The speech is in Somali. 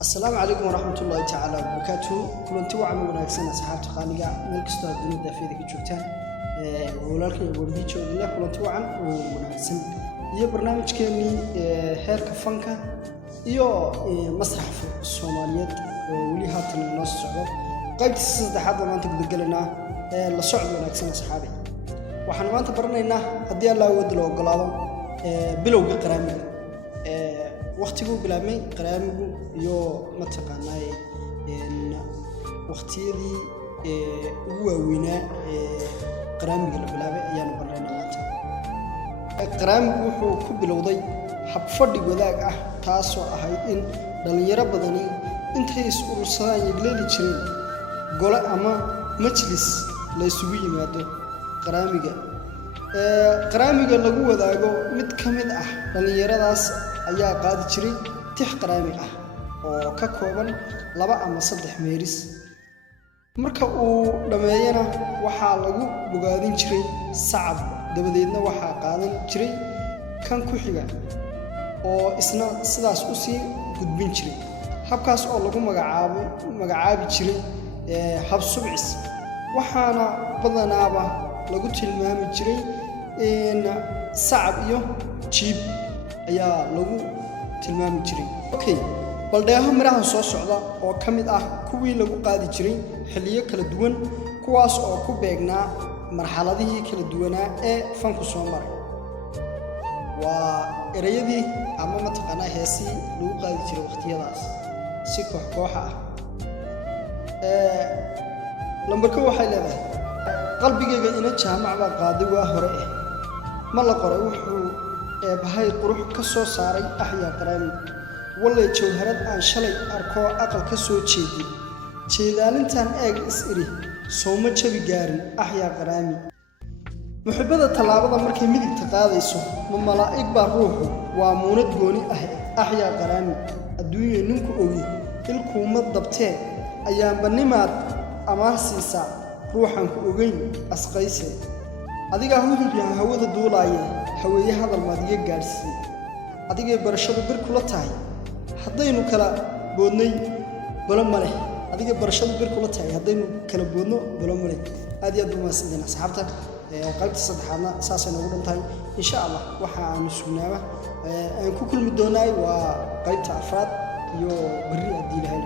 السلام عليكم ورحمة الله تعالى وبركاته. كلنتي وعمل وناكسنا أصحاب قانية ملك استاد الدنيا في ذيك الشوكتان ولكن وردي شو الله كلنتي وعن وناكسن هي برنامج كامي هير كفنكا يو مسرح في الصوماليات ولي هاتن الناس الصعود قيد السد حد ما أنت بتقولنا للصعود وناكسنا أصحابي وحنا ما أنت برنينا هدي الله ودلو قلاده بلو قرامي waqtigu bilaabmay qaraamigu iyo mataqaanay waqtiyadii ugu waaweynaa qaraamiga la bilaabay ayaan barnaamij maanta qaraamigu wuxuu ku bilowday hab fadhi wadaag ah taasoo ahayd in dhalinyaro badani intay is-urursadaan yagleeli jireen gole ama majlis la isugu yimaado qaraamiga lagu wadaago mid ka mid ah dhalinyaradaas ayaa qaadi jiray tix qaraami ah oo ka kooban 2 ama 3 meeris marka uu dhameeyana waxa lagu bogaadin jiray sacab dabadeedna waxa qaadan jiray kan ku xiga oo isna sidaas u sii gudbin jiray habkaas oo lagu magacaabi jiray hab subcis waxaana badanaaba lagu tilmaami jiray in sacab iyo jiib ayaa lagu tilmaami jiray okay baldheeho miraha soo socda oo kamid ah kuwii lagu qaadi jiray xilliyo kala duwan kuwaas oo ku beegnaa marxaladihii kala duwanaa ee fanku soo maray waa erayadii ama mataqaanaa heesii lagu qaadi jiray waqtiyadaas si koox ah lambarka waxay leedahay qalbigayga ina jaamac baa qaaday waa hore ma la qoray wuxuu bahay qurux ka soo saaray ahya qaraami walay jawharad aan shalay arko aqal ka soo jeedaalintan eeg is-iri sooma jabi gaarin ahya qaraami muhibbada talaabada markay midigta qaadayso ma malaa'ig baa ruuxu waa muunad gooni ah ahya qaraami adduunyo ninku ogi ilkuuma dabtee ayaan banimaad amaasiisa ruuxan ku ogeyn asqayse adiga hududyan hawada duulaaye haweeye hadal maadiga gaarsi adiga barashadu bir kula tahay hadaynu kala boodnay balo male adiga barashadu bir kula tahay hadaynu kala boodno balo male aad iyo aad u maasidina asxaabta qaybta saddexaadna saasay nagu dhantahay insha Allah waxa aan sugnaaba aan ku kulmi doonaa waa qaybta afraad iyo bari adii lahayn